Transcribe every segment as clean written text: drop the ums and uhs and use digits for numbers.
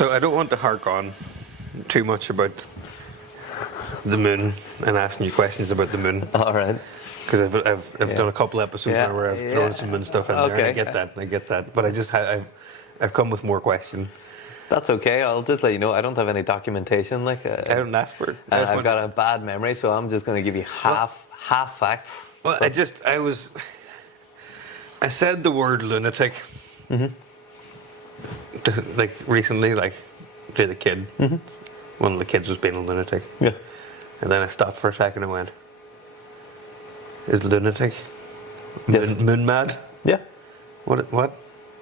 So I don't want to hark on too much about the moon and asking you questions about the moon. All right. Because I've done a couple episodes now where I've thrown some moon stuff in there, and I get that. But I've come with more questions. That's okay. I'll just let you know. I don't have any documentation. I don't ask for it. I've got a bad memory, so I'm just going to give you half facts. Well, I said the word lunatic, recently, to the kid. Mm-hmm. One of the kids was being a lunatic. Yeah. And then I stopped for a second and went, "Is lunatic moon mad?" Yeah. What?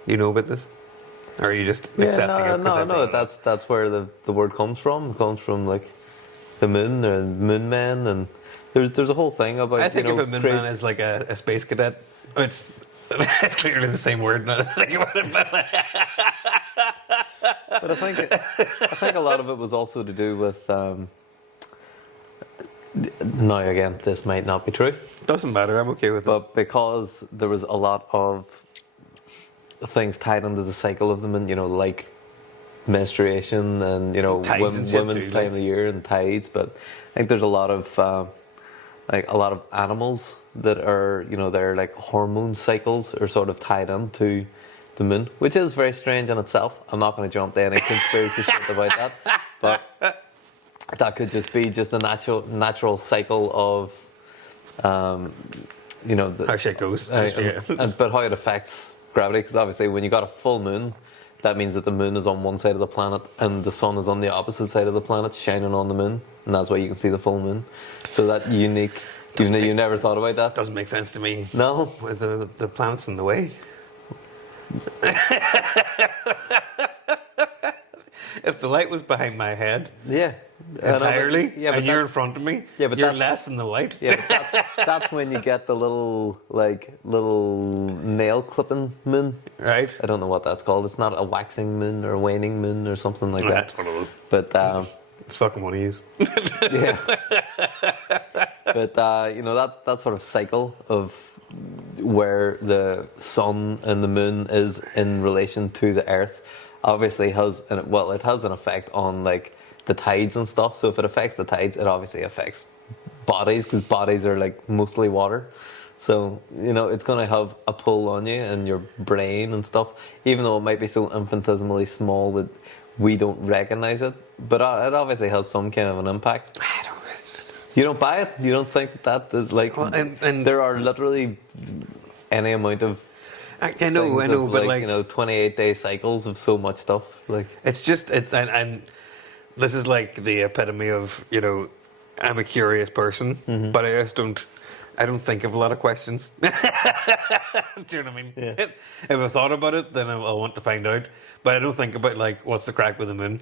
You know about this? Or are you just accepting it? No. That's where the word comes from. It comes from the moon and moon men, and there's a whole thing about. I think if a moon man is like a space cadet, it's clearly the same word. Now that I think about it, but I think a lot of it was also to do with. Now again, this might not be true. Doesn't matter. I'm okay with it. But because there was a lot of things tied into the cycle of the moon, like menstruation and women's time of the year and tides. But I think there's a lot of animals that are their hormone cycles are sort of tied into the moon, which is very strange in itself. I'm not going to jump to any conspiracy shit about that, but that could just be the natural cycle of how shit goes. But how it affects gravity, because obviously when you got a full moon, that means that the moon is on one side of the planet and the sun is on the opposite side of the planet, shining on the moon, and that's why you can see the full moon. So that unique. You never thought about that? Doesn't make sense to me. No, with the planets in the way. If the light was behind my head, entirely, and you're in front of me, but you're less than the light. Yeah, but that's when you get the little nail clipping moon, right? I don't know what that's called. It's not a waxing moon or a waning moon or something like that. That's one of those. But it's fucking one of these. Yeah. But that sort of cycle of where the sun and the moon is in relation to the Earth obviously has an effect on the tides and stuff. So if it affects the tides, it obviously affects bodies, because bodies are mostly water. So it's going to have a pull on you and your brain and stuff, even though it might be so infinitesimally small that we don't recognize it. But it obviously has some kind of an impact. I don't. You don't buy it? You don't think that is Well, and there are literally any amount of I know, but 28-day cycles of so much stuff. It's just and this is the epitome of I'm a curious person, but I don't think of a lot of questions. Do you know what I mean? Yeah. If I thought about it, then I'll want to find out. But I don't think about what's the crack with the moon?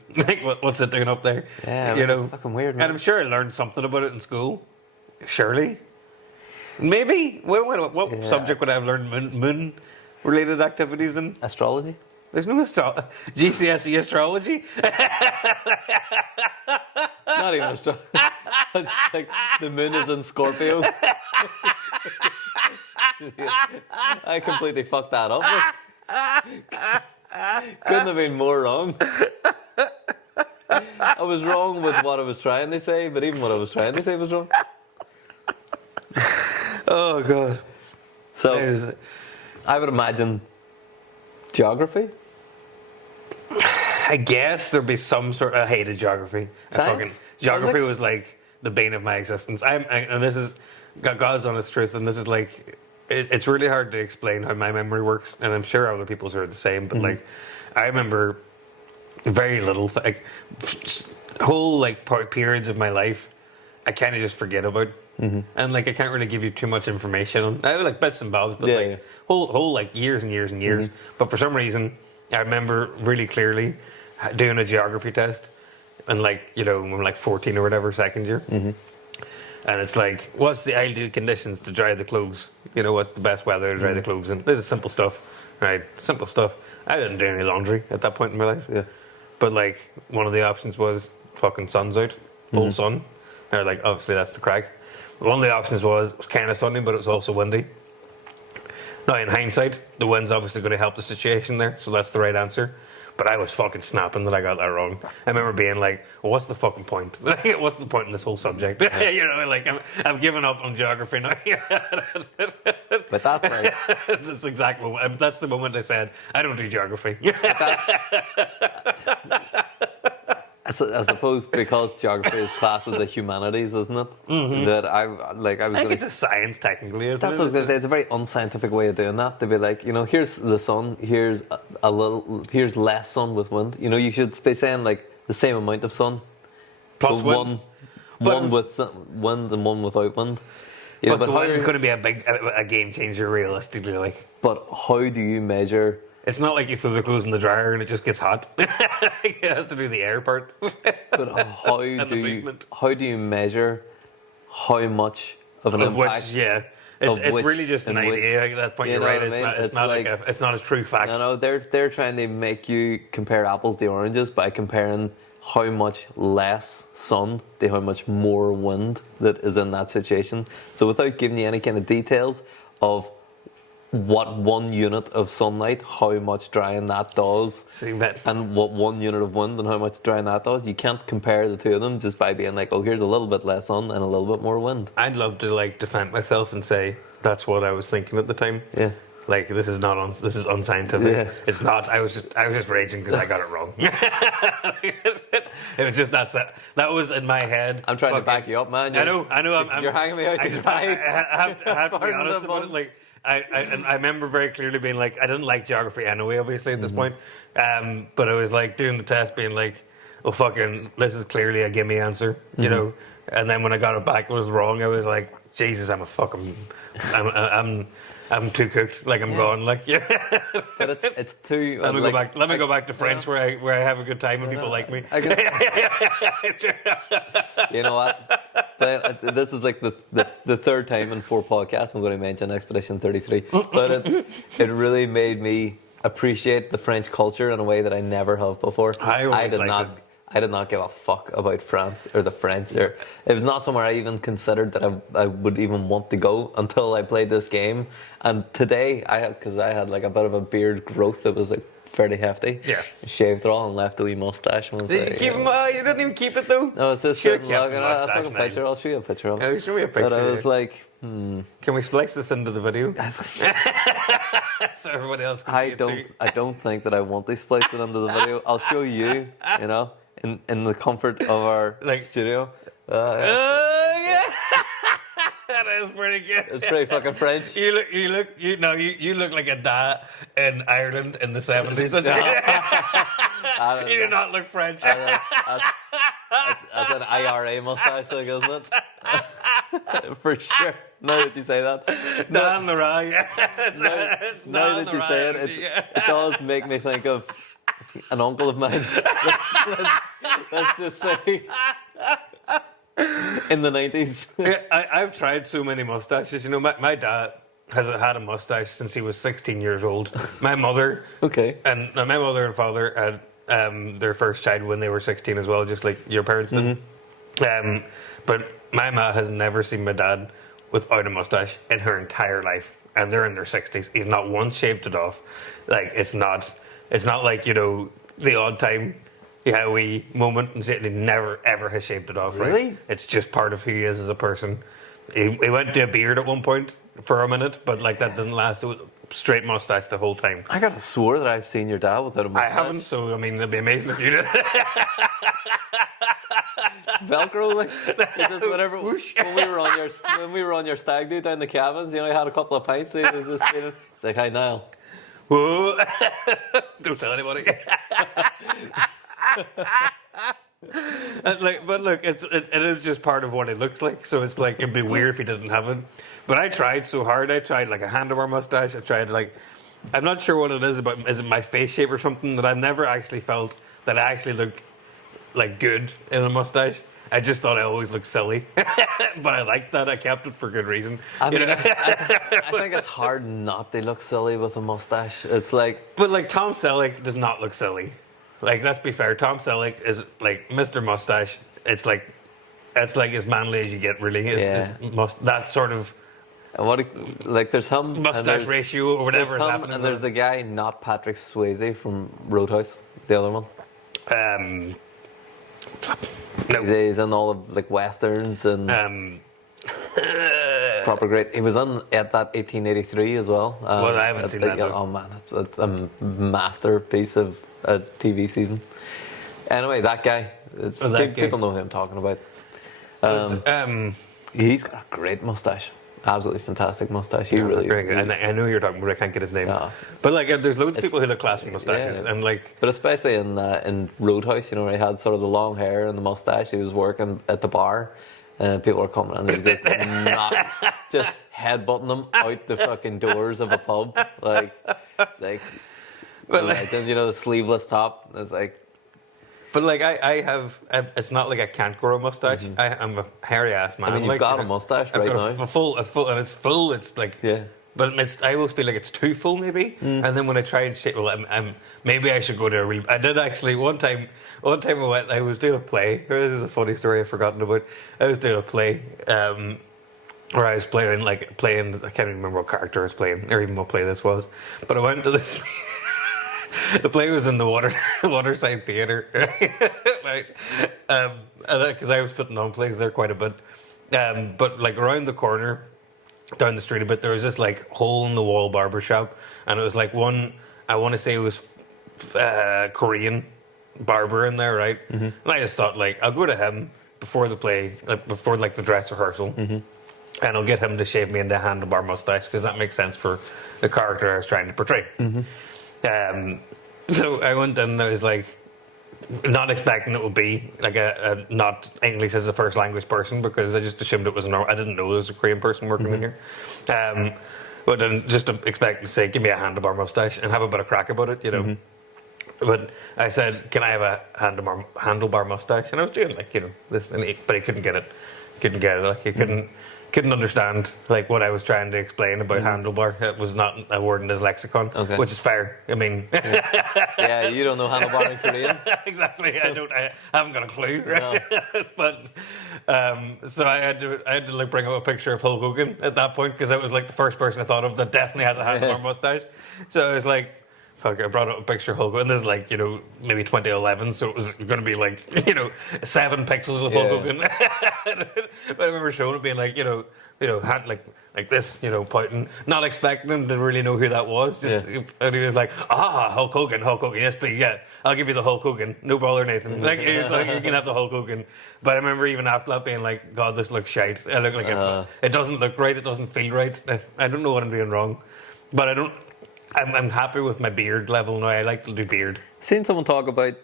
What's it doing up there? Yeah, it's fucking weird, man. And I'm sure I learned something about it in school. Surely, maybe. What subject would I have learned moon related activities in? Astrology. There's no GCSE astrology. Not even astrology. It's just the moon is in Scorpio. I completely fucked that up. Couldn't have been more wrong. I was wrong with what I was trying to say, but even what I was trying to say was wrong. Oh, God. So, I would imagine geography. I guess there'd be some sort of... I hated geography. Geography was the bane of my existence. And this is God's honest truth, and this is it's really hard to explain how my memory works, and I'm sure other people's are the same, but I remember very little, whole periods of my life I kind of just forget about, and I can't really give you too much information on. I have bits and bobs, but whole years and years and years. But for some reason, I remember really clearly doing a geography test, and when I'm 14 or whatever, second year. And it's what's the ideal conditions to dry the clothes? What's the best weather to dry the clothes in? This is simple stuff, right? Simple stuff. I didn't do any laundry at that point in my life. Yeah. But one of the options was fucking sun's out, full sun. They're obviously that's the crack. One of the options was it was kind of sunny, but it was also windy. Now in hindsight, the wind's obviously going to help the situation there, so that's the right answer. but I was fucking snapping that I got that wrong. I remember being like, well, what's the fucking point? What's the point in this whole subject? You know, like, I've given up on geography now. But that's like... That's exactly what, that's the moment I said, I don't do geography. I suppose because geography is classed as a humanities, isn't it? Mm-hmm. That I think it's a science technically, isn't it? That's what I was going to say. It's a very unscientific way of doing that. To be like, you know, here's the sun, here's here's less sun with wind. You know, you should be saying like the same amount of sun plus wind. One with wind and one without wind. You but know, the wind is going to be a game changer, realistically. Like, but how do you measure? It's not like you throw the clothes in the dryer and it just gets hot. It has to do the air part. But how do you measure how much of an impact? Which, yeah, it's really just an idea at that point. You're right. It's not a true fact. You know, they're trying to make you compare apples to oranges by comparing how much less sun to how much more wind that is in that situation. So without giving you any kind of details of what 1 unit of sunlight, how much drying that does, and what 1 unit of wind and how much drying that does, you can't compare the two of them just by being like, oh, here's a little bit less sun and a little bit more wind. I'd love to like defend myself and say that's what I was thinking at the time. Yeah. Like, this is unscientific. Yeah. It's not. I was just raging because I got it wrong. It was just that was in my head. I'm trying to back you up, man. I know. You're hanging me out to dry. I have to be honest about it. Like, I remember very clearly being like, I didn't like geography anyway, obviously, at this point. But I was like doing the test, being like, oh, fucking, this is clearly a gimme answer, you know. And then when I got it back, it was wrong. I was like, Jesus, I'm too cooked. Like, I'm gone. Like, yeah. But it's too. Let me go back to French, where I have a good time and people like me. You know what? This is like the third time in 4 podcasts I'm going to mention Expedition 33. But it really made me appreciate the French culture in a way that I never have before. I did not give a fuck about France or the French. Or it was not somewhere I even considered that I would even want to go until I played this game. And today, because I had like a bit of a beard growth that was like fairly hefty. Yeah. Shaved it all and left a wee mustache. Did you keep him? You didn't even keep it though? No, it's just certain look. I took a picture. I'll show you a picture of it. Oh, show me a picture. But I was like, Can we splice this into the video? So everybody else can see it too. I don't think that I want to splice it into the video. I'll show you, you know. In the comfort of our studio. Yeah. That is pretty good. It's pretty fucking French. You look like a dad in Ireland in the 70s. You do not look French. That's an IRA mustache, like, isn't it? For sure. Now that you say that. Dan the Rye, yeah. Now that you say it does make me think of an uncle of mine. Let's just say in the 90s. I've tried so many mustaches. You know, my dad has had a mustache since he was 16 years old. My mother, and my mother and father had their first child when they were 16 as well, just like your parents did. But my ma has never seen my dad without a mustache in her entire life, and they're in their 60s. He's not once shaved it off. Like, it's not like, you know, the odd time you have a wee moment and he never ever has shaved it off. Right? Really? It's just part of who he is as a person. He went to a beard at one point for a minute, but like that didn't last. It was straight mustache the whole time. I gotta swore that I've seen your dad without a mustache. I haven't, so I mean, it'd be amazing if you did. Velcro, like, just whatever. Whoosh. When we were on your stag do down the cabins, you know, he had a couple of pints. So he was just feeling. It's like, hi Niall. Whoa! Don't tell anybody. But look, it is just part of what it looks like. So it's like, it'd be weird if he didn't have it. But I tried so hard. I tried like a handlebar mustache. I tried like, I'm not sure what it is about. Is it my face shape or something that I've never actually felt that I actually look like good in a mustache. I just thought I always looked silly, but I liked that. I kept it for good reason. I mean, I think it's hard not to look silly with a mustache. It's like, but like Tom Selleck does not look silly. Like, let's be fair. Tom Selleck is like Mr. Mustache. It's like as manly as you get, really. That sort of there's him mustache ratio or whatever is happening. And there's the guy, not Patrick Swayze from Roadhouse. the other one? No. He's in all of like westerns and proper great. He was on at that 1883 as well. Well, I haven't seen that. Oh man, it's a masterpiece of a TV season. Anyway, that guy. People know who I'm talking about. He's got a great mustache. Absolutely fantastic mustache. He really. I know you're talking, but I can't get his name. Yeah. But like, there's loads of people who look classy mustaches, and like. But especially in Roadhouse, where he had sort of the long hair and the mustache. He was working at the bar, and people were coming, and he was just headbutting them out the fucking doors of a pub. Like, it's like, the sleeveless top. It's like. But like I have, it's not like I can't grow a mustache. I'm a hairy ass man. I mean, you've got a mustache right now. A full, and it's full. It's like, yeah. But I always feel like it's too full, maybe. And then when I try and shave, well, maybe I should go to a real. I did actually one time. I was doing a play. This is a funny story I've forgotten about. I was doing a play. Where I was playing. I can't even remember what character I was playing, or even what play this was. But I went to this. The play was in the Waterside Theatre, right? Because I was putting on plays there quite a bit. But like around the corner, down the street a bit, there was this like hole in the wall barber shop, and it was like one. I want to say it was Korean barber in there, right? And I just thought like I'll go to him before the play, before like the dress rehearsal, and I'll get him to shave me into a handlebar mustache because that makes sense for the character I was trying to portray. So I went in and I was like, not expecting it would be like a not English as a first language person, because I just assumed it was normal. I didn't know there was a Korean person working in here. But then just expecting to say, give me a handlebar mustache and have a bit of crack about it, But I said, can I have a handlebar mustache? And I was doing like, this, but he couldn't get it. Like he couldn't understand like what I was trying to explain about handlebar. It was not a word in his lexicon, which is fair. I mean, yeah, you don't know handlebar in Korean. Exactly. So. I haven't got a clue, right? No. But so I had to like bring up a picture of Hulk Hogan at that point, because that was like the first person I thought of that definitely has a handlebar mustache. So I was like, fuck, I brought up a picture of Hulk Hogan. This is like, maybe 2011, so it was going to be like, 7 pixels of Hulk Hogan. But I remember showing it being like, had like this, pointing, not expecting him to really know who that was. And he was like, Hulk Hogan, yes, please, yeah, I'll give you the Hulk Hogan, no bother, Nathan. Like, he was like, you can have the Hulk Hogan. But I remember even after that being like, God, this looks shite. I look like it doesn't look right, it doesn't feel right. I don't know what I'm doing wrong, but I'm happy with my beard level now. I like to do beard. Seen someone talk about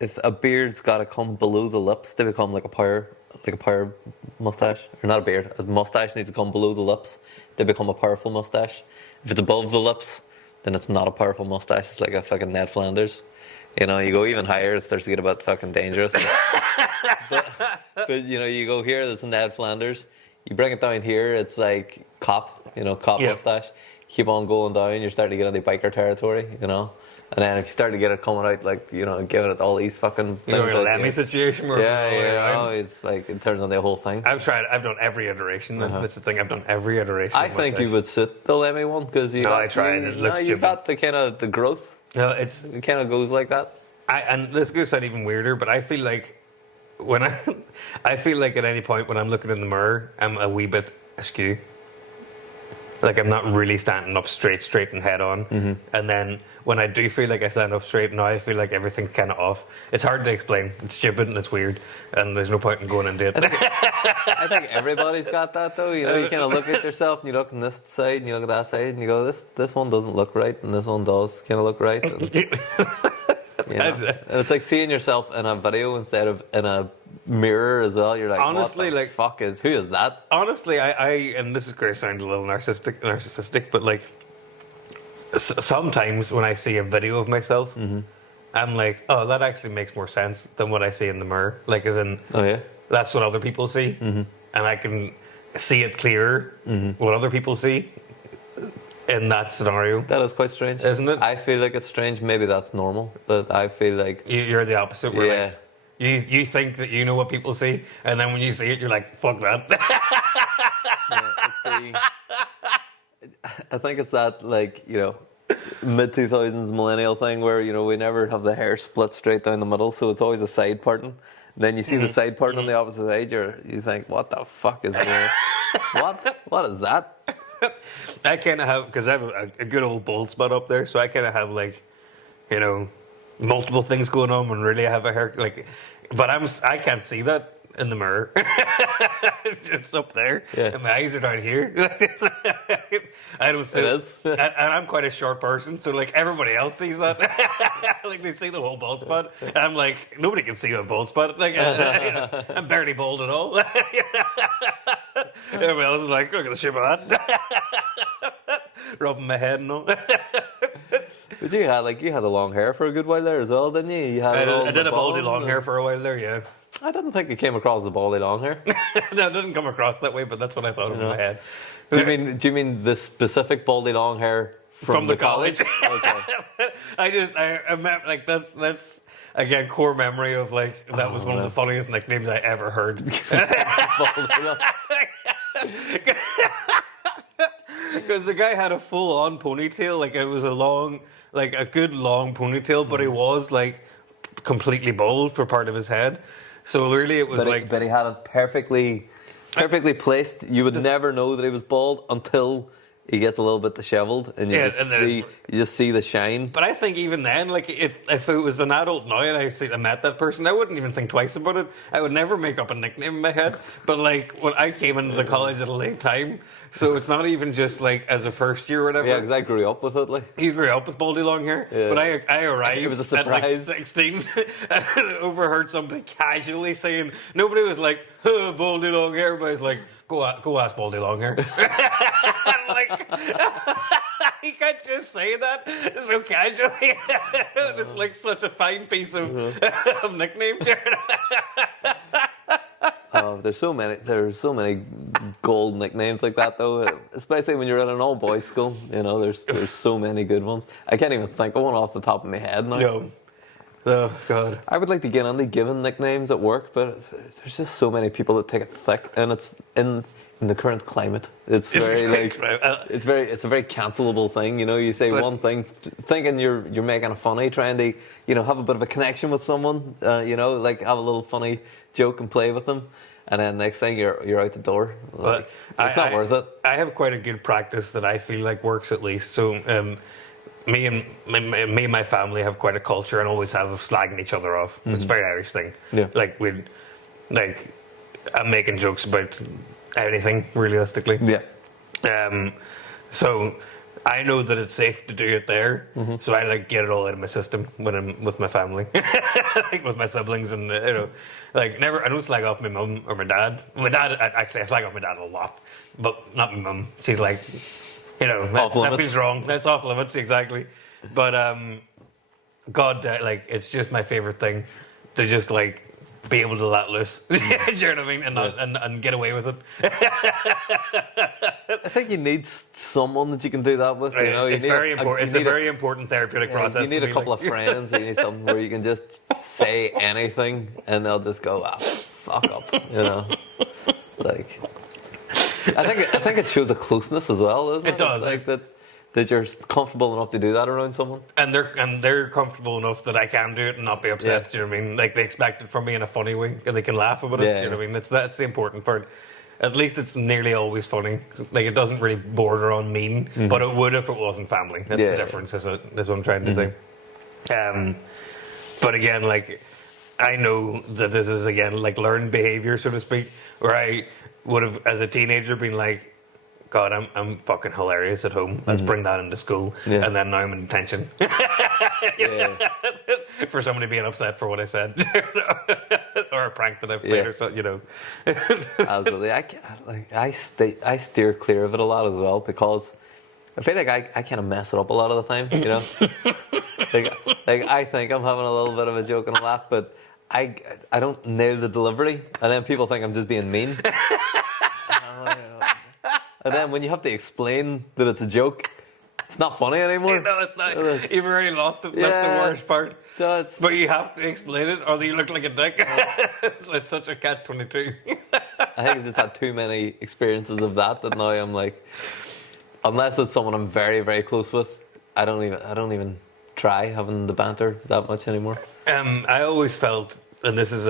if a beard's got to come below the lips to become like a power mustache, or not a beard. A mustache needs to come below the lips to become a powerful mustache. If it's above the lips, then it's not a powerful mustache. It's like a fucking Ned Flanders. You go even higher, it starts to get a bit fucking dangerous. but you go here, that's a Ned Flanders. You bring it down here, it's like cop mustache. Keep on going down, you're starting to get into biker territory, And then if you start to get it coming out, like, giving it all these fucking things. A Lemmy situation where it's like, it turns on the whole thing. I've done every iteration. That's the thing, I've done every iteration. I think you would suit the Lemmy one, because I tried, it looks stupid. You got the kind of, the growth. No, it kind of goes like that. And this goes sound even weirder, but I feel like I feel like at any point when I'm looking in the mirror, I'm a wee bit askew. Like I'm not really standing up straight and head on. And then when I do feel like I stand up straight now, I feel like everything's kind of off. It's hard to explain. It's stupid and it's weird, and there's no point in going into it. I think everybody's got that though. You kind of look at yourself and you look on this side and you look at that side and you go, this one doesn't look right, and this one does kind of look right. And, and it's like seeing yourself in a video instead of in a mirror as well. You're like, honestly, what the who is that? Honestly, I and this is going to sound a little narcissistic, but like sometimes when I see a video of myself, I'm like, oh, that actually makes more sense than what I see in the mirror. Like, as in, that's what other people see, and I can see it clearer what other people see in that scenario. That is quite strange, isn't it? I feel like it's strange. Maybe that's normal, but I feel like you're the opposite. Where like, you think that you know what people see, and then when you see it, you're like, fuck that. I think it's that, like, mid-2000s millennial thing where, we never have the hair split straight down the middle, so it's always a side parting. Then you see the side parting on the opposite side, you think, what the fuck is going on? What is that? I kind of have, because I have a good old bald spot up there, so I kind of have like, multiple things going on when really I have a hair, but I can't see that in the mirror. It's up there, and my eyes are down here. I don't see it. Is. And I'm quite a short person, so like everybody else sees that. Like they see the whole bald spot, and I'm like, nobody can see my bald spot. Like I'm barely bald at all. Everybody else is like, look at the shape of that. Rubbing my head and all. But you had the long hair for a good while there as well, didn't you? I did a baldy long hair for a while there, yeah. I didn't think it came across as baldy long hair. No, it didn't come acroess that way, but that's what I thought in my head. Do you mean the specific baldy long hair from the college? Okay. I remember, like that's again core memory of like that was one of the funniest nicknames I ever heard. Because the guy had a full-on ponytail, like it was a good long ponytail, but he was like completely bald for part of his head. So really, it was but he had it perfectly placed. You would never know that he was bald until he gets a little bit disheveled, and you just see the shine. But I think even then, like if it was an adult now and I met that person, I wouldn't even think twice about it. I would never make up a nickname in my head. But like when I came into the college at a late time, so it's not even just like as a first year or whatever. Yeah, because I grew up with it. Like you grew up with baldy long hair, but I arrived. It was a surprise. At like 16, and I overheard somebody casually saying, nobody was like, oh, baldy long hair. Everybody's like, go ask baldy long hair. I'm like, you can't just say that so casually. It's like such a fine piece of nickname. There's so many gold nicknames like that though, especially when you're at an all boys school. There's so many good ones. I can't even think of one off the top of my head now. No. Oh God. I would like to get into giving nicknames at work, but there's just so many people that take it thick, and it's in the current climate. It's very it's a very cancelable thing. You say one thing, thinking you're making it funny, trying to have a bit of a connection with someone. Like have a little funny joke and play with them, and then next thing you're out the door. But it's not worth it. I have quite a good practice that I feel like works at least. So. Me and my family have quite a culture and always have of slagging each other off. Mm-hmm. It's a very Irish thing. Yeah. I'm making jokes about anything realistically. Yeah. So I know that it's safe to do it there. Mm-hmm. So I get it all out of my system when I'm with my family, with my siblings, and never. I don't slag off my mum or my dad. My dad, I slag off my dad a lot, but not my mum. She's like. That feels wrong. That's off limits, exactly. But God, it's just my favorite thing to just be able to let loose. Do you know what I mean? And get away with it. I think you need someone that you can do that with. Right. It's very important. It's a very important therapeutic process. You need a couple of friends. You need something where you can just say anything, and they'll just go, fuck up. I think it shows a closeness as well, doesn't it? It does. It's that you're comfortable enough to do that around someone. And they're comfortable enough that I can do it and not be upset. Yeah. Do you know what I mean? Like they expect it from me in a funny way, and they can laugh about it. Yeah. Do you know what I mean? That's the important part. At least it's nearly always funny. Like it doesn't really border on mean, but it would if it wasn't family. That's the difference. Is what I'm trying to say. But again, I know that this is again learned behavior, so to speak, where I would have, as a teenager, been like, God, I'm fucking hilarious at home. Let's bring that into school. Yeah. And then now I'm in detention. For somebody being upset for what I said. Or a prank that I've played or something, Absolutely. I steer clear of it a lot as well, because I feel like I kind of mess it up a lot of the time, I think I'm having a little bit of a joke and a laugh, but I don't nail the delivery, and then people think I'm just being mean. And then when you have to explain that it's a joke, it's not funny anymore. No, it's not. You've already lost it. That's the worst part. So but you have to explain it, or you look like a dick. It's such a catch-22. I think I've just had too many experiences of that now I'm like, unless it's someone I'm very, very close with, I don't even try having the banter that much anymore. I always felt, and this is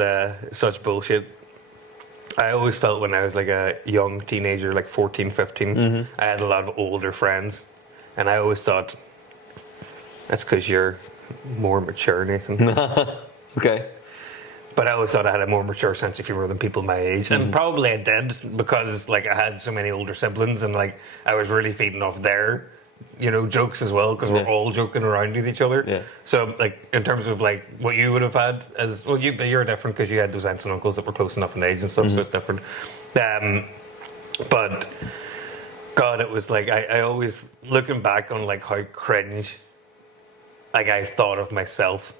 such bullshit, I always felt when I was like a young teenager, like 14, 15, I had a lot of older friends. And I always thought, that's because you're more mature, Nathan. Okay. But I always thought I had a more mature sense of humor than people my age. And probably I did, because like I had so many older siblings, and like I was really feeding off their, jokes as well, because we're all joking around with each other. Yeah. So like in terms of like what you would have had as, well, you're different because you had those aunts and uncles that were close enough in age and stuff, so it's different. But God, it was like I always, looking back on like how cringe like I thought of myself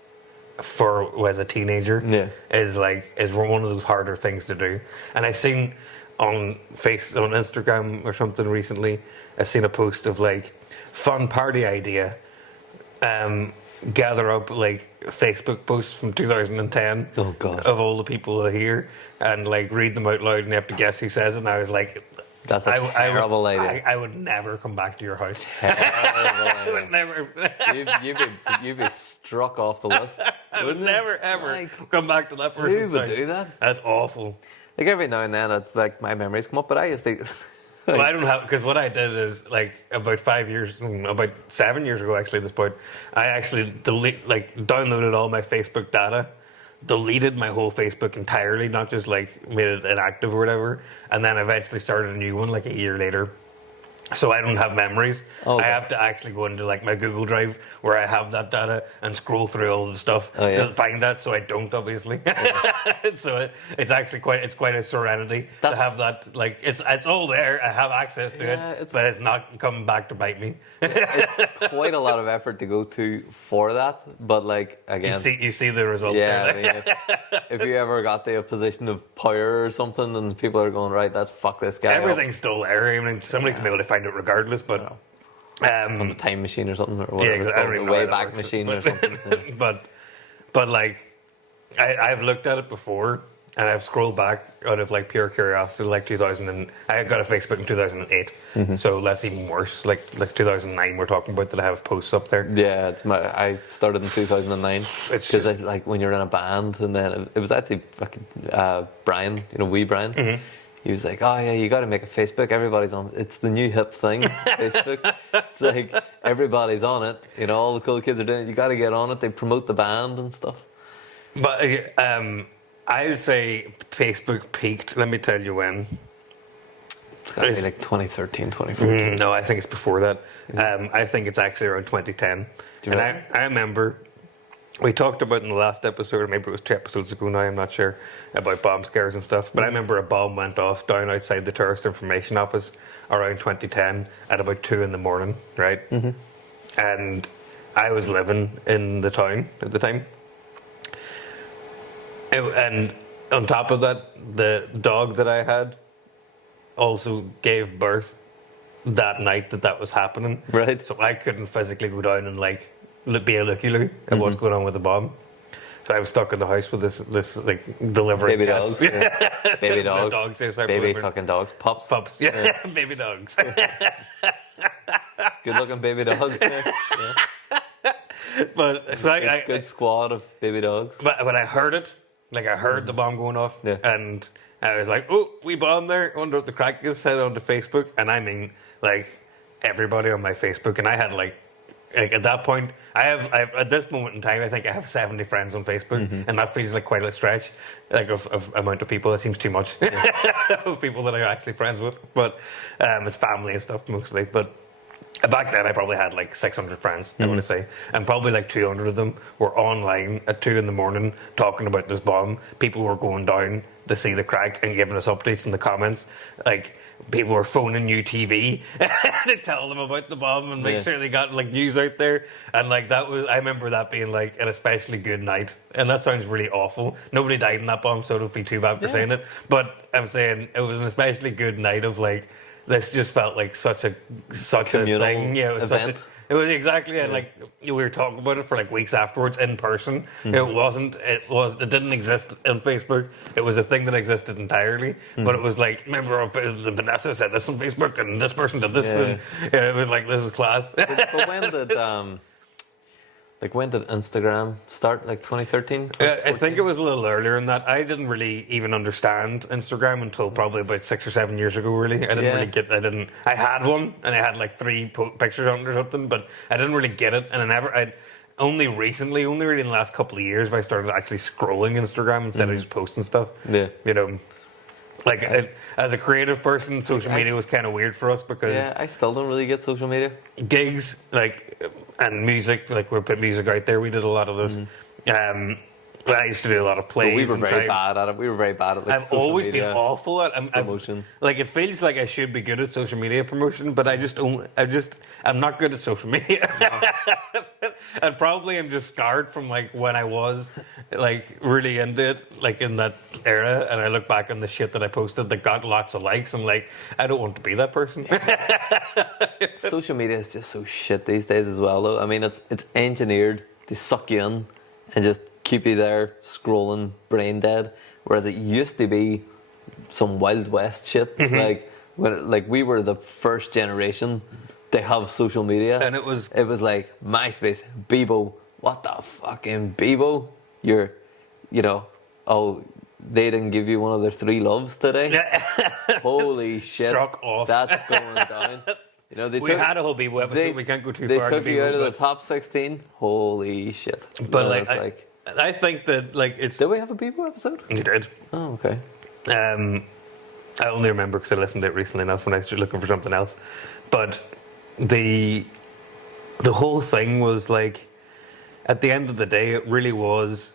as a teenager, is one of those harder things to do. And I seen on Instagram or something recently, I seen a post of like, fun party idea, gather up like Facebook posts from 2010 of all the people here and like read them out loud, and you have to guess who says it. And I was like, that's a terrible idea. I would never come back to your house. I would never. You'd be struck off the list. I would never ever come back to that person's Who would house. do that? That's awful. Like every now and then, it's like my memories come up, but I used to. Well, I don't have, because what I did is like about 7 years ago actually at this point, I actually downloaded all my Facebook data, deleted my whole Facebook entirely, not just like made it inactive or whatever, and then eventually started a new one like a year later. So I don't have memories. I have to actually go into like my Google Drive where I have that data and scroll through all the stuff to find that. So I don't, obviously. So it's actually quite a serenity to have that. Like it's all there. I have access to it, but it's not coming back to bite me. It's quite a lot of effort to go to for that. But like again, you see the result. Yeah, there. If you ever got to a position of power or something, and people are going, right, let's fuck this guy. Everything's still there. I mean, somebody can be able to find it regardless, but on the time machine or something, or whatever it's called, the Wayback Machine or something. but like I've looked at it before, and I've scrolled back out of like pure curiosity, like 2000, and I got a Facebook in 2008, so that's even worse. Like 2009, we're talking about, that I have posts up there. Yeah, I started in 2009 because like when you're in a band, and then it was actually fucking Brian, wee Brian. He was like, oh yeah, you got to make a Facebook. Everybody's on. It's the new hip thing, Facebook. It's like everybody's on it. All the cool kids are doing it. You got to get on it. They promote the band and stuff. But I would say Facebook peaked. Let me tell you when. It's got to be like 2013, 2014. No, I think it's before that. I think it's actually around 2010. And I remember we talked about in the last episode, or maybe it was 2 episodes ago now, I'm not sure, about bomb scares and stuff. But I remember a bomb went off down outside the Tourist Information Office around 2010 at about 2 in the morning, right? And I was living in the town at the time. And on top of that, the dog that I had also gave birth that night that was happening. Right. So I couldn't physically go down and like be a looky-loo at what's going on with the bomb. So I was stuck in the house with this like delivering baby dogs. Yeah. Baby dogs. Baby fucking dogs. Pups. Yeah. Baby dogs. Good looking baby dogs. Yeah. But so I good squad of baby dogs. But when I heard it, like I heard the bomb going off, and I was like, "Oh, we bombed there!" I wonder what the crack is. Said onto Facebook, and I mean, like everybody on my Facebook, and I had like at that point, I've at this moment in time, I think I have 70 friends on Facebook, and that feels like quite a stretch, like of amount of people. That seems too much of people that I'm actually friends with, but it's family and stuff mostly, but. Back then, I probably had like 600 friends, I want to say, and probably like 200 of them were online at 2 in the morning talking about this bomb. People were going down to see the crack and giving us updates in the comments. Like, people were phoning UTV to tell them about the bomb and make sure they got like news out there. And like I remember that being like an especially good night. And that sounds really awful. Nobody died in that bomb, so I don't feel too bad for saying it. But I'm saying it was an especially good night of like. This just felt like such a communal thing. Yeah, it was event. It was exactly, and like we were talking about it for like weeks afterwards in person. It didn't exist on Facebook. It was a thing that existed entirely, but it was like, remember, Vanessa said this on Facebook, and this person did this, and it was like, this is class. But when did Instagram start? Like 2013? I think it was a little earlier than that. I didn't really even understand Instagram until probably about 6 or 7 years ago. Really, I didn't really get. I had one, and I had like 3 pictures on it or something, but I didn't really get it, and I only recently, only really in the last couple of years, I started actually scrolling Instagram instead of just posting stuff. Yeah, you know. Like, as a creative person, social media was kind of weird for us because I still don't really get social media. Gigs, like, and music, like we put music out there. We did a lot of this. I used to do a lot of plays. But we were very bad at it. We were very bad at like, I've always been awful at promotion. Like, it feels like I should be good at social media promotion, but I'm not good at social media. And probably I'm just scarred from like when I was like really into it, like in that era, and I look back on the shit that I posted that got lots of likes. I'm like, I don't want to be that person. Social media is just so shit these days as well, though. I mean, it's engineered to suck you in and just keep you there scrolling brain dead, whereas it used to be some Wild West shit. Like we were the first generation to have social media, and it was like MySpace, Bebo. What the fucking Bebo? They didn't give you one of their 3 loves today. Holy shit! Struck off. That's going down. We had a whole Bebo episode. We can't go too far. They took you out of the top 16. Holy shit! But I think that like it's. Did we have a Bebo episode? You did. Oh, okay. I only remember because I listened to it recently enough when I was looking for something else. But the whole thing was like, at the end of the day, it really was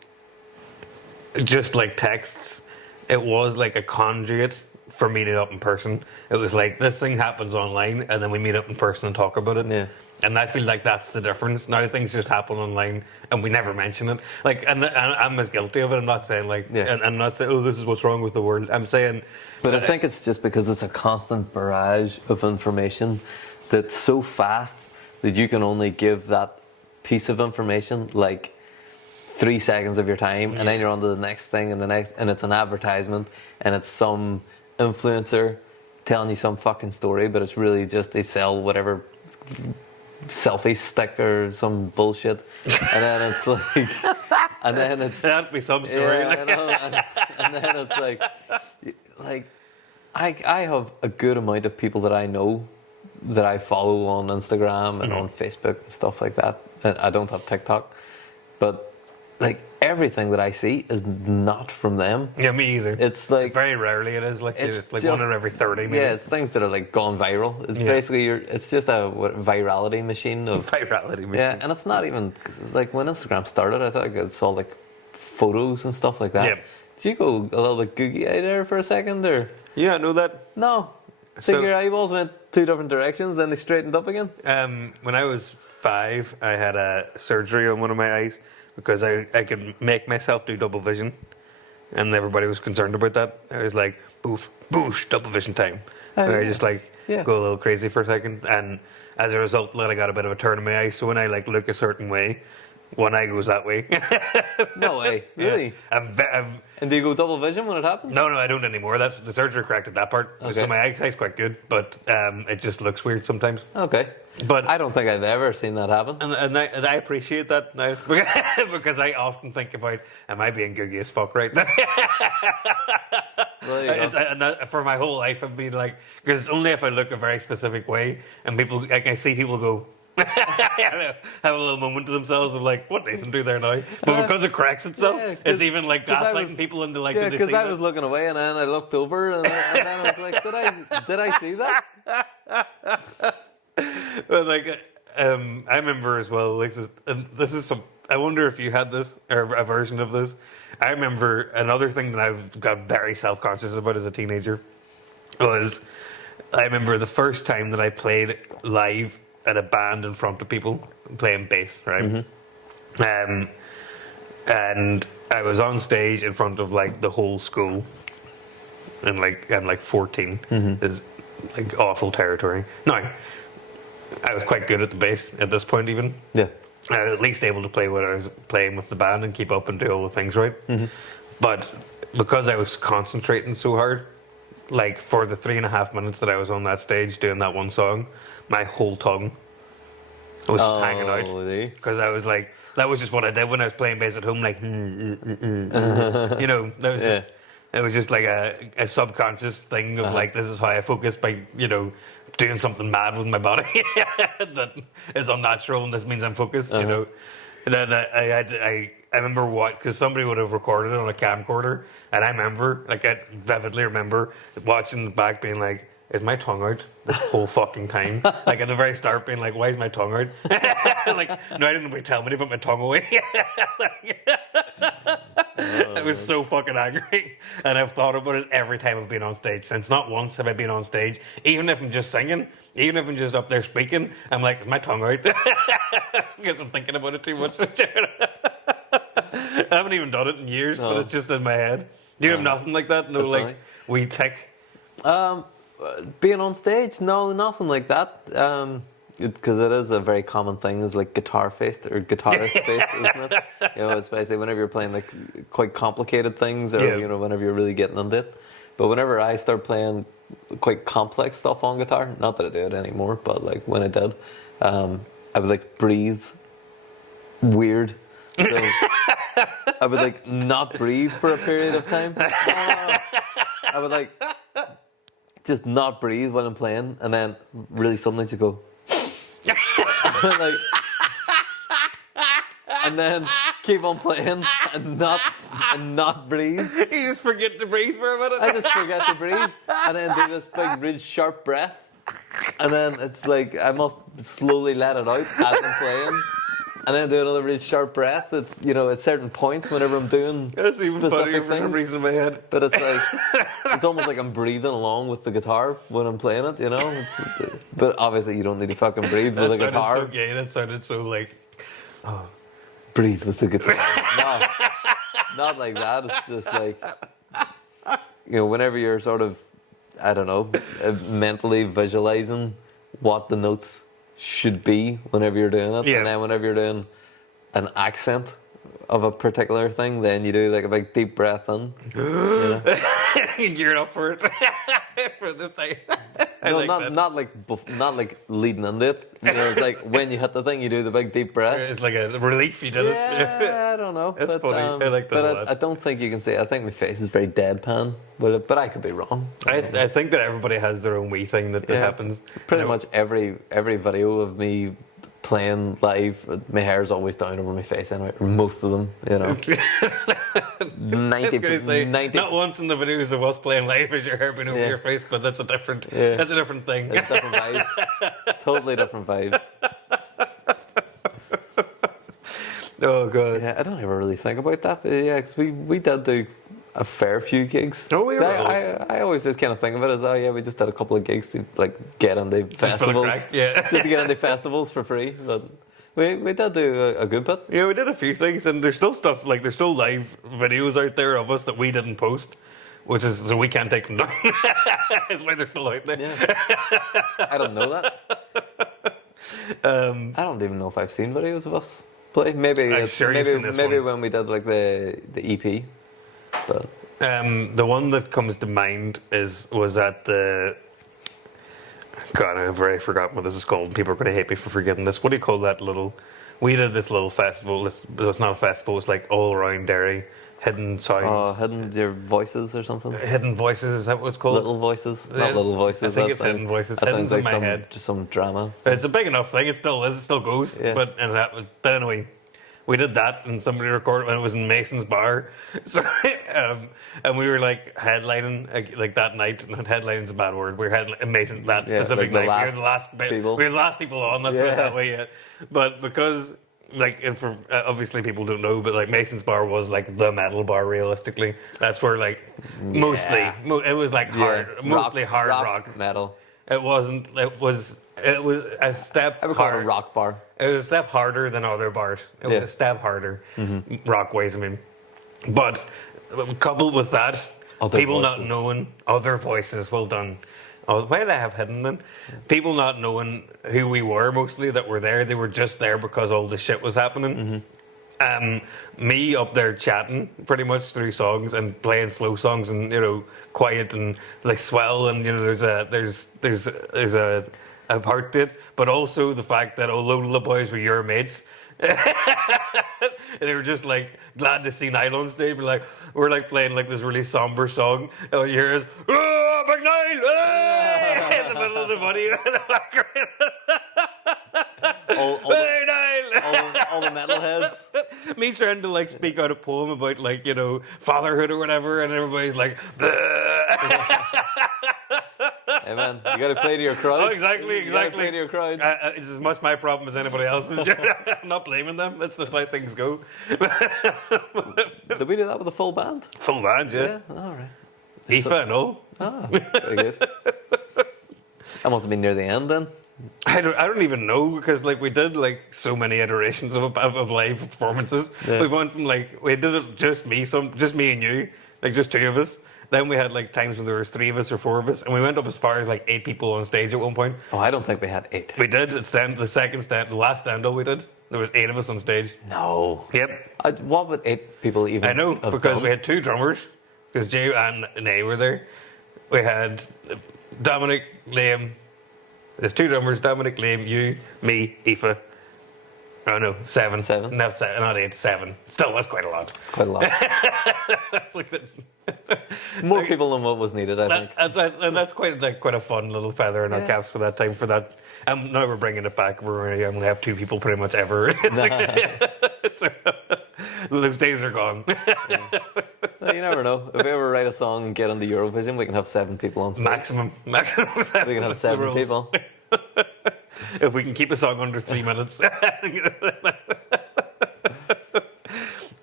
just like texts. It was like a conduit for meeting up in person. It was like, this thing happens online, and then we meet up in person and talk about it. Yeah. And I feel like that's the difference. Now things just happen online, and we never mention it. Like, and I'm as guilty of it. I'm not saying like, and I'm not saying, oh, this is what's wrong with the world. I'm saying, but I think it's just because it's a constant barrage of information that's so fast that you can only give that piece of information like 3 seconds of your time, and then you're on to the next thing and the next, and it's an advertisement, and it's some influencer telling you some fucking story, but it's really just they sell whatever selfie stick or some bullshit, and then it's like, and then it's that'd be some story. Yeah, I know, and then it's like I have a good amount of people that I know that I follow on Instagram and on Facebook and stuff like that. And I don't have TikTok, but like everything that I see is not from them. Yeah, me either. It's like very rarely it is. Like it's like just, 1 in every 30. Maybe. Yeah, it's things that are like gone viral. It's basically it's just a virality machine of virality machine. Yeah, and it's not even because it's like when Instagram started, I thought it's all like photos and stuff like that. Yeah. Did you go a little bit googie eye there for a second, or? Yeah, I know that. No. So your eyeballs went 2 different directions, then they straightened up again? When I was 5, I had a surgery on one of my eyes because I could make myself do double vision, and everybody was concerned about that. I was like, boof, boosh, double vision time. And I just go a little crazy for a second, and as a result, I got a bit of a turn in my eye. So when I look a certain way, one eye goes that way. No way, really? Yeah. And do you go double vision when it happens? No, I don't anymore. That's the surgery corrected that part. Okay. So my eyesight's quite good, but it just looks weird sometimes. Okay. But I don't think I've ever seen that happen. And I appreciate that now because I often think about, am I being googie as fuck right now? Well, for my whole life, I've been like, because it's only if I look a very specific way, and people, like I see people go, have a little moment to themselves of like, what Nathan do there now? But because it corrects itself, it's even like gaslighting people into like, because I was looking away and then I looked over and then I was like, did I see that? But like, I remember as well. Like this is some. I wonder if you had this or a version of this. I remember another thing that I've got very self-conscious about as a teenager was I remember the first time that I played live at a band in front of people playing bass, right? Mm-hmm. And I was on stage in front of like the whole school, and like I'm like 14 is like awful territory. Now, I was quite good at the bass at this point, even. Yeah. I was at least able to play what I was playing with the band and keep up and do all the things right. But because I was concentrating so hard, like for the 3.5 minutes that I was on that stage doing that one song, my whole tongue was just hanging out. Because I was like, that was just what I did when I was playing bass at home, like, you know, that was it was just like a subconscious thing of like, this is how I focus by, you know, doing something mad with my body that is unnatural, and this means I'm focused, you know. And then I remember what, because somebody would have recorded it on a camcorder, and I remember, like, I vividly remember watching the back being like, is my tongue out this whole fucking time? Like, at the very start being like, why is my tongue out? Like, no, I didn't nobody tell me to put my tongue away. I was so fucking angry, and I've thought about it every time I've been on stage since. Not once have I been on stage, even if I'm just singing, even if I'm just up there speaking, I'm like, is my tongue out? Because I'm thinking about it too much. I haven't even done it in years, but it's just in my head. Do you have nothing like that? No, like funny. wee tick? Being on stage? No, nothing like that. Because it is a very common thing, is like guitar face or guitarist face, isn't it? You know, especially whenever you're playing like quite complicated things, or you know, whenever you're really getting into it. But whenever I start playing quite complex stuff on guitar, not that I do it anymore, but like when I did, I would like breathe weird. So I would like not breathe for a period of time. I would like just not breathe when I'm playing, and then really suddenly to go. Like, and then keep on playing and not breathe. You just forget to breathe for a minute. I just forget to breathe, and then do this big, real sharp breath, and then it's like I must slowly let it out as I'm playing, and then do another really sharp breath. It's, you know, at certain points whenever I'm doing That's even specific funnier things. for some reason in my head. But it's like, it's almost like I'm breathing along with the guitar when I'm playing it, you know? But obviously you don't need to fucking breathe with a guitar. That sounded so gay. That sounded so like... Oh, breathe with the guitar. No, not like that. It's just like, you know, whenever you're sort of, I don't know, mentally visualizing what the notes should be whenever you're doing it. And then whenever you're doing an accent of a particular thing, then you do like a big deep breath in. You know? Geared up for it. For the thing. No, like not like leading into it. You know, it's like when you hit the thing, you do the big deep breath. It's like a relief you did it. Yeah, I don't know. It's funny. I like that a lot. I don't think you can say. I think my face is very deadpan, but I could be wrong. I think that everybody has their own wee thing that happens. Pretty much every video of me playing live, my hair's always down over my face anyway, or most of them, you know. 90%. Not once in the videos of us playing live is your hair been over your face, but that's a different thing. It's different vibes. Totally different vibes. Oh god. Yeah, I don't ever really think about that. But yeah, because we did do a fair few gigs. Oh, we were. I always just kind of think of it as, oh yeah, we just did a couple of gigs to like get into festivals. Just to get into festivals for free. But we did do a good bit. Yeah, we did a few things, and there's still stuff, like there's still live videos out there of us that we didn't post, which is so we can't take them down. That's why they're still out there. Yeah. I don't know that. I don't even know if I've seen videos of us play. Maybe I'm sure you've seen this maybe one. when we did like the EP. But the one that comes to mind was at the... God, I've already forgotten what this is called. People are going to hate me for forgetting this. What do you call that little... We did this little festival. It's not a festival. It's like all around Derry. Hidden sounds. Oh, hidden your voices or something? Hidden voices, is that what it's called? Little voices? Not little voices. I think it's hidden voices. That Hidden's sounds like in my head. Just some drama. It's a big enough thing. It still is. It still goes. Yeah. But anyway, we did that, and somebody recorded when it was in Mason's Bar. So, and we were like headlining like that night. And headlining is a bad word. We were headlining Mason that specific like night. We were the last people. We were the last people on. Let's put it that way. Yeah. But because. Like, and for obviously people don't know, but like Mason's Bar was like the metal bar. Realistically, that's where like mostly it was like mostly hard rock metal. It wasn't. It was a step. I would call it a rock bar. It was a step harder than other bars. It was a step harder, rock ways. I mean, but coupled with that, people not knowing other voices. Well done. Oh, why did I have hidden then? People not knowing who we were mostly that were there. They were just there because all the shit was happening. Me up there chatting pretty much through songs and playing slow songs and quiet and like swell and there's a part to it, but also the fact that a load of the boys were your mates. And they were just like glad to see Niall on stage. We're like playing like this really somber song, and all you hear is "Oh, Big Niall!" Hey! In the middle of the body. Hey, Niall! all the metalheads. Me trying to like speak out a poem about like fatherhood or whatever, and everybody's like. Hey man, you got to play to your crowd. Oh, exactly. You gotta play to your crowd. It's as much my problem as anybody else's. I'm not blaming them. That's just how things go. Did we do that with a full band? Full band, yeah. All right. Aoife and all. Ah, very good. That must have been near the end then. I don't even know, because like we did like so many iterations of live performances. Yeah. We went from we did it just me and you, like just two of us. Then we had like times when there was 3 of us or 4 of us, and we went up as far as like 8 people on stage at one point. Oh, I don't think we had 8. We did. The last stand-up we did, there was 8 of us on stage. No. Yep. What would 8 people even? I know, have because done? we had 2 drummers, because Jay and Nay were there. We had Dominic, Liam. There's 2 drummers: Dominic, Liam, you, me, Aoife. Oh no, 7. 7? Not 7, not 8, 7. Still, that's quite a lot. It's quite a lot. Like that's, More people than what was needed, I think. and that's quite a fun little feather in our caps for that time. For that, and now we're bringing it back. We're only have 2 people pretty much ever. So, those days are gone. Well, you never know. If we ever write a song and get on the Eurovision, we can have 7 people on stage. Maximum 7. We can have 7 people. If we can keep a song under 3 minutes.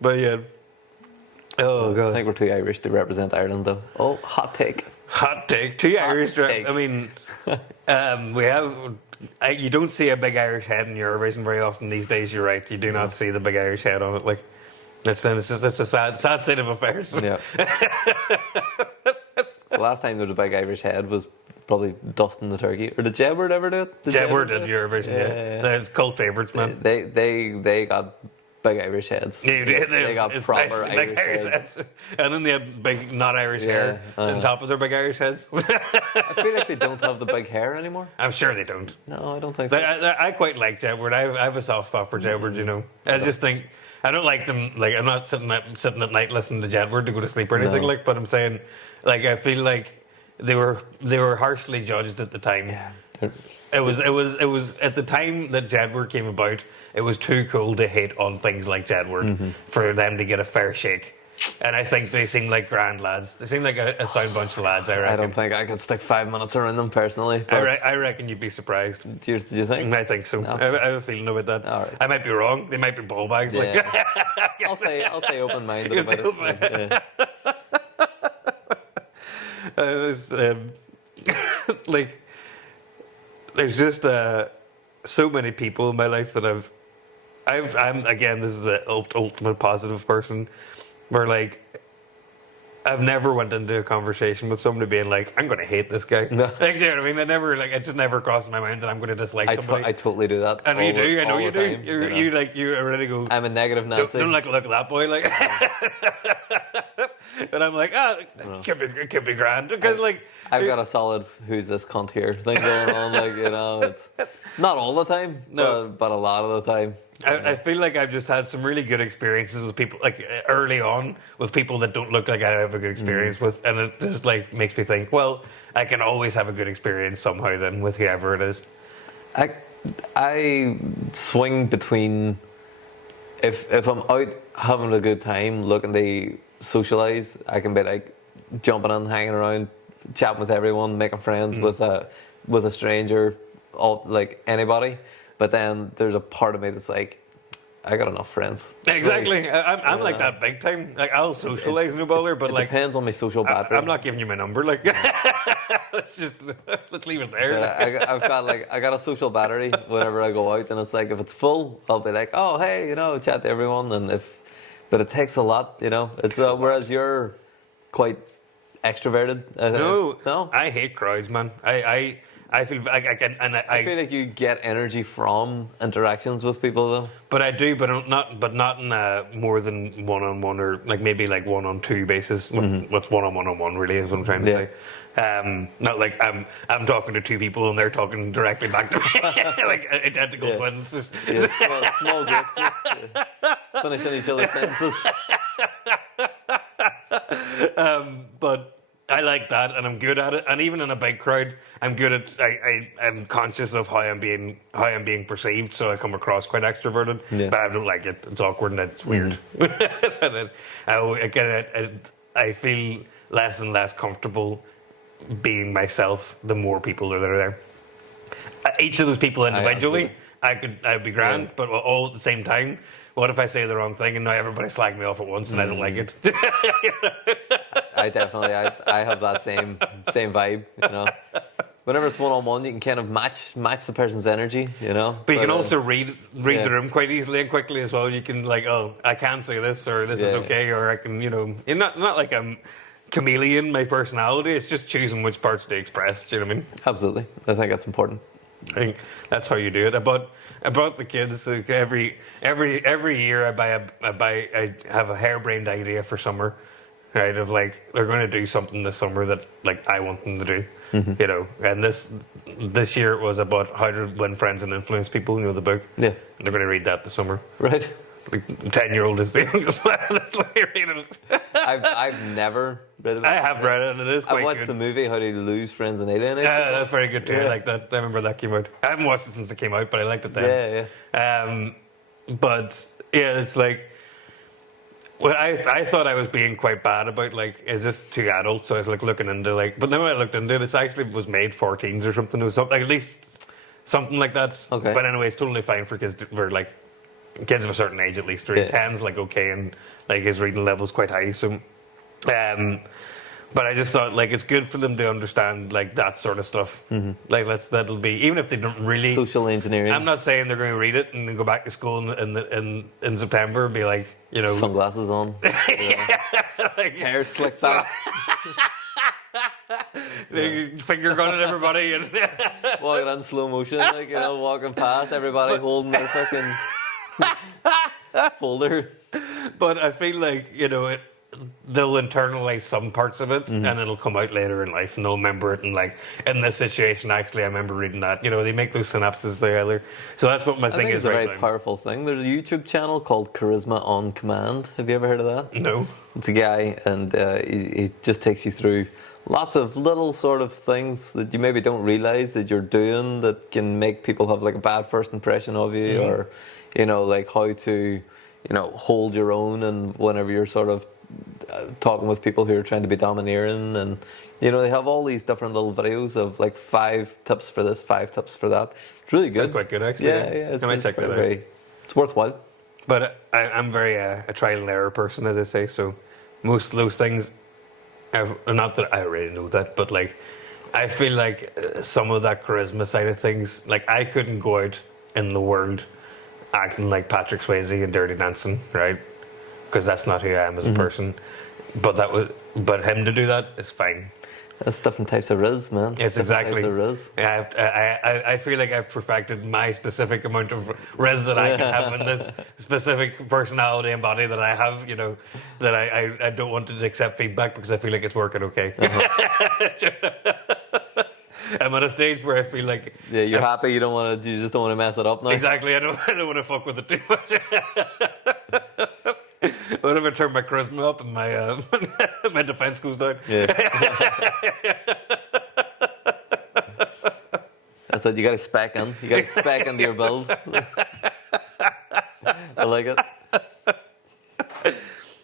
But yeah. Oh I god. think we're too Irish to represent Ireland, though. Oh, hot take. Hot take. 2 Irish. take. I mean, we have. You don't see a big Irish head in Eurovision very often these days. You're right. You do not see the big Irish head on it. Like, it's a sad state of affairs. Yeah. The last time there was a big Irish head was probably Dustin the Turkey. Or did Jedward ever do it? Jedward did Eurovision. Yeah. It's cult favourites, man. They got big Irish heads. Yeah, they got proper especially big Irish heads. And then they had big not Irish hair on top of their big Irish heads. I feel like they don't have the big hair anymore. I'm sure they don't. No, I don't think so. I quite like Jedward. I have a soft spot for Jedward, I just think I don't like them. Like, I'm not sitting at night listening to Jedward to go to sleep or anything. No. But I'm saying, like, I feel like they were harshly judged at the time. Yeah. It was at the time that Jedward came about. It was too cool to hate on things like Jedward for them to get a fair shake. And I think they seem like grand lads. They seem like a sound bunch of lads, I reckon. I don't think I could stick 5 minutes around them personally. I reckon you'd be surprised. Do you think? I think so. No. I have a feeling about that. All right. I might be wrong. They might be ball bags. Yeah. Like, I'll stay open-minded You about stay it. open- Yeah. it was, like, there's just so many people in my life that I'm again, this is the ultimate positive person, where like I've never went into a conversation with somebody being like, I'm going to hate this guy. No. Like, you know what I mean? It just never crossed my mind that I'm going to dislike somebody. I totally do that. I know you do. I know you do. Time, You already go. I'm a negative Nancy. Don't like the look of that boy, like. And I'm like, it could be grand because like I've got a solid "who's this cunt here" thing going on. Like, it's not all the time, No. but a lot of the time. I feel like I've just had some really good experiences with people, like early on, with people that don't look like I have a good experience with, and it just like makes me think, well, I can always have a good experience somehow then with whoever it is. I swing between if I'm out having a good time, looking to socialise, I can be like jumping and hanging around, chatting with everyone, making friends with a stranger, like anybody. But then there's a part of me that's like, I got enough friends. Exactly. I'm like that big time. Like, I'll socialise, no bother, but It like depends on my social battery. I'm not giving you my number. Like, let's leave it there. I got a social battery whenever I go out, and it's like if it's full, I'll be like, oh hey, chat to everyone, but it takes a lot, It's whereas you're quite extroverted? No, I hate crowds, man. I feel like I can, and I feel like you get energy from interactions with people, though. But I do, but not in a more than one-on-one, or like maybe like one-on-two basis. What's one-on-one really is what I'm trying to say. Not like I'm talking to two people and they're talking directly back to me like identical twins. Just small groups, finishing each other's sentences. But I like that, and I'm good at it. And even in a big crowd, I'm good at. I'm conscious of how I'm being perceived, so I come across quite extroverted. Yeah. But I don't like it. It's awkward and it's weird. And I feel less and less comfortable being myself the more people that are there. Each of those people individually, I'd be grand, but all at the same time. What if I say the wrong thing and now everybody slag me off at once and I don't like it? I have that same vibe, you know. Whenever it's one-on-one, you can kind of match the person's energy, you know. But you can also read the room quite easily and quickly as well. You can like, oh, I can say this, or this is okay, or I can, you know, not like I'm chameleon my personality. It's just choosing which parts to express. Do you know what I mean? Absolutely, I think that's important. I think that's how you do it. About the kids, like every year I have a harebrained idea for summer, right? Of like they're going to do something this summer that like I want them to do, you know. And this year it was about how to win friends and influence people. You know the book. Yeah. And they're going to read that this summer. Right. Like 10-year-old is the youngest one. That's like reading it. I've never read it. I have read it, and it is quite good. I watched the movie How to Lose Friends and Alienate. Yeah, that's very good too. I like that. I remember that came out. I haven't watched it since it came out, but I liked it then. Yeah. But yeah, it's like. Well, I thought I was being quite bad about like, is this too adult? So I was like looking into like, but then when I looked into it, it's actually was made for teens or something. It was something, like, at least something like that. Okay. But anyway, it's totally fine for kids like kids of a certain age at least. Read 10's like okay, and like his reading level's quite high. So, but I just thought like it's good for them to understand like that sort of stuff. Like that'll be, even if they don't really social engineering. I'm not saying they're going to read it and then go back to school in September and be like, you know, sunglasses on, like, hair slicked back, finger gunning everybody and walking in slow motion, like, you know, walking past everybody holding their fucking folder. But I feel like, you know, they'll internalize some parts of it and it'll come out later in life and they'll remember it. And like in this situation, actually, I remember reading that. You know, they make those synapses there. So that's what my thing is. It's a very powerful thing. There's a YouTube channel called Charisma on Command. Have you ever heard of that? No. It's a guy, and he just takes you through lots of little sort of things that you maybe don't realize that you're doing that can make people have like a bad first impression of you, or, you know, like how to, you know, hold your own, and whenever you're sort of talking with people who are trying to be domineering, and, you know, they have all these different little videos of like 5 tips for this, 5 tips for that. It's really good. It's quite good, actually. Yeah. I might check that out. It's worthwhile. But I'm very a trial and error person, as I say. So most of those things, not that I already know that, but like I feel like some of that charisma side of things, like I couldn't go out in the world acting like Patrick Swayze and Dirty Dancing, right? Because that's not who I am as a person. But him to do that is fine. That's different types of riz, man. It's exactly. Types of riz. I feel like I've perfected my specific amount of riz that I can have in this specific personality and body that I have. You know, that I don't want to accept feedback because I feel like it's working okay. I'm at a stage where I feel like you're happy. You just don't want to mess it up now. Exactly. I don't want to fuck with it too much. What if I turn my charisma up and my my defense goes down? Yeah. That's it. You got to spec in. You got to spec into your build. I like it.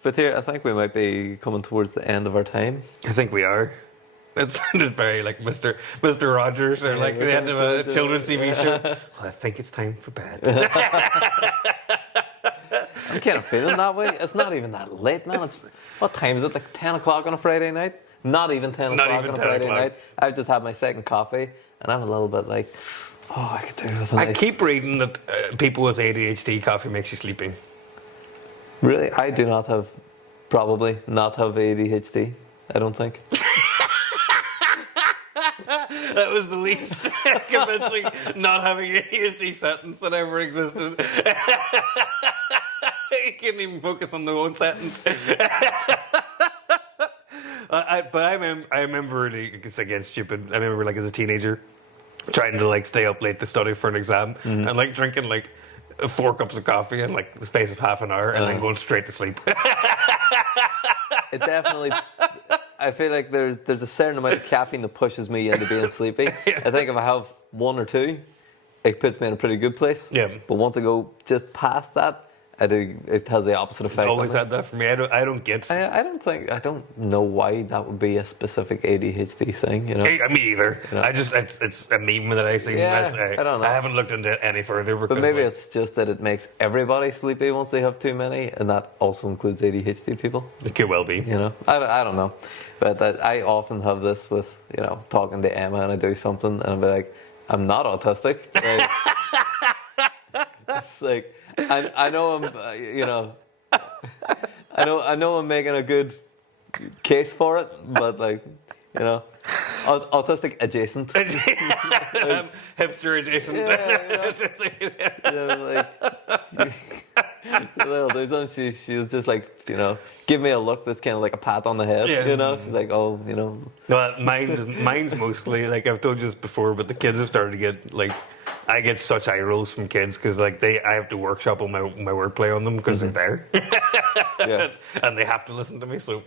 But here, I think we might be coming towards the end of our time. I think we are. It sounded very like Mr. Rogers, or like the end of a children's TV show. Well, I think it's time for bed. I'm kind of feeling that way. It's not even that late, man. What time is it? Like 10 o'clock on a Friday night? Not even 10 o'clock on a Friday night. I've just had my second coffee, and I'm a little bit like, I could do with a nice... I keep reading that people with ADHD, coffee makes you sleepy. Really? I do not have ADHD. I don't think. That was the least convincing not having a ADHD sentence that ever existed. You couldn't even focus on the one sentence. I remember really, it's again stupid. I remember like as a teenager trying to like stay up late to study for an exam and like drinking like 4 cups of coffee in like the space of half an hour and then going straight to sleep. It definitely. I feel like there's a certain amount of caffeine that pushes me into being sleepy. I think if I have 1 or 2, it puts me in a pretty good place. Yeah. But once I go just past that, it has the opposite effect. It's always on me. had that for me. I don't get. I don't know why that would be a specific ADHD thing. You know. Me either. You know? I just it's a meme that I see. Yeah, I don't know. I haven't looked into it any further. Because, But maybe like, it's just that it makes everybody sleepy once they have too many, and that also includes ADHD people. it could well be. You know, I don't know, but I often have this with talking to Emma, and I do something, and I'll be like, I'm not autistic. Like, it's like I know I'm I know I'm making a good case for it, but like autistic adjacent. Hipster adjacent. So they'll do something. She's just like give me a look that's kind of like a pat on the head. Yeah. She's like, oh, Well, mine's mostly like I've told you this before, but the kids have started to get like I get such eye rolls from kids because like I have to workshop on my wordplay on them because they're there, Yeah. and they have to listen to me. So,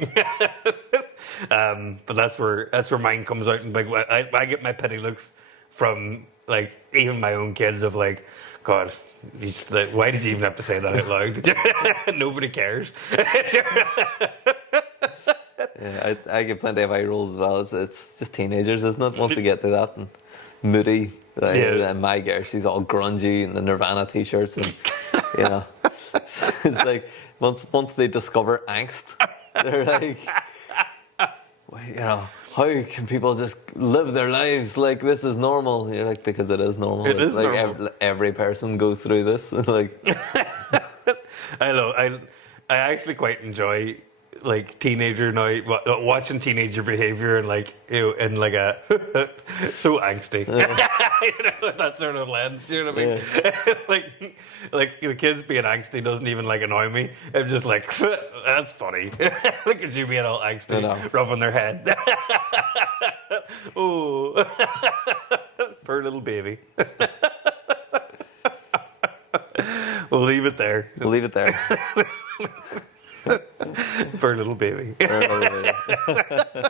but that's where mine comes out, and like I get my pity looks from like even my own kids of like, God, why did you even have to say that out loud? Nobody cares. Yeah, I get plenty of eye rolls as well. It's just teenagers, isn't it? Once they get to that and moody. And my girl, she's all grungy in the Nirvana t-shirts, and so it's like once they discover angst, they're like, well, how can people just live their lives like this is normal? And you're like, because it is normal. It is like normal. every person goes through this, and like. I actually quite enjoy like teenager now watching teenager behavior and like and like a so angsty that sort of lens, you know what I mean? Yeah. like the kids being angsty doesn't even like annoy me. I'm just like that's funny. Look at you being all angsty, rubbing their head. Oh, poor little baby. We'll leave it there. Poor Poor little baby. little baby.